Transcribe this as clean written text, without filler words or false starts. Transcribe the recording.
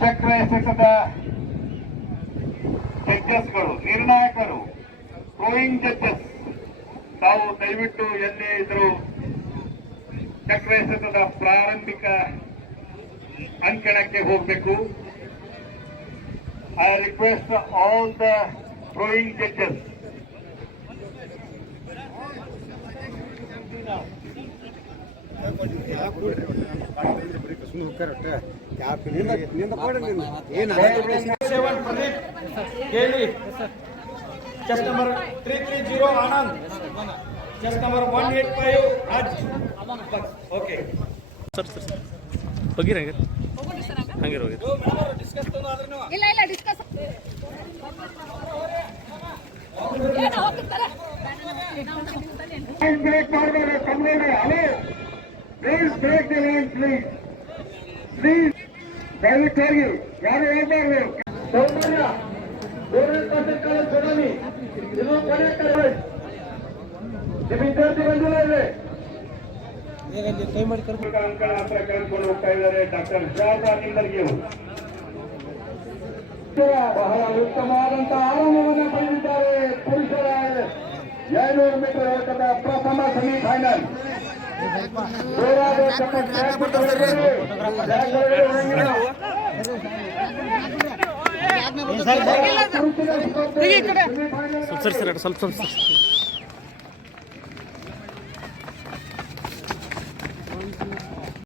ಚಕ್ರ ಎಸೆತದ ಜಡ್ಜಸ್ಗಳು, ನಿರ್ಣಾಯಕರು, throwing judges, ತಾವು ದಯವಿಟ್ಟು ಎಲ್ಲೇ ಇದ್ರು ಚಕ್ರ ಎಸೆತದ ಪ್ರಾರಂಭಿಕ ಅಂಕಣಕ್ಕೆ ಹೋಗಬೇಕು. I request all the throwing judges. Chest number 330 Anand. Chest number 185 Raj. Okay. Sir. Bagir hangir. Hangir hogi. Discuss to adrenu. ಇಲ್ಲ ಡಿಸ್ಕಸ್ ಏನು ಹೋಗ್ತಾರೆ ಬ್ರೇಕ್ ಮಾಡಬೇಡ, ಕಮ್ಮಿ. Hello, please break the line, please ದಯವಿಟ್ಟಾಗಿ ಯಾರು ಹೇಳ್ಬಾರ್ದು. ಸೌಂದರ್ಯ ಕೊಡಲಿ, ಇದು ಕೊನೆ ಕರೆ. ವಿದ್ಯಾರ್ಥಿ ಬಂದಿಲ್ಲ ಇಲ್ಲಿ ಅಂಕಣ ಹತ್ರ ಕರೆದುಕೊಂಡು ಹೋಗ್ತಾ ಇದ್ದಾರೆ ಡಾಕ್ಟರ್ ಶಾರದಾ ನಿಂದರ್ಗಿ ಅವರು. ಬಹಳ ಉತ್ತಮವಾದಂತಹ ಆರಂಭವನ್ನು ಪಡೆದಿದ್ದಾರೆ. ಪುರುಷರ 200 ಮೀಟರ್ ಓಟದ ಪ್ರಥಮ ಸೆಮಿಫೈನಲ್. ಸರ್ ಸ್ವಲ್ಪ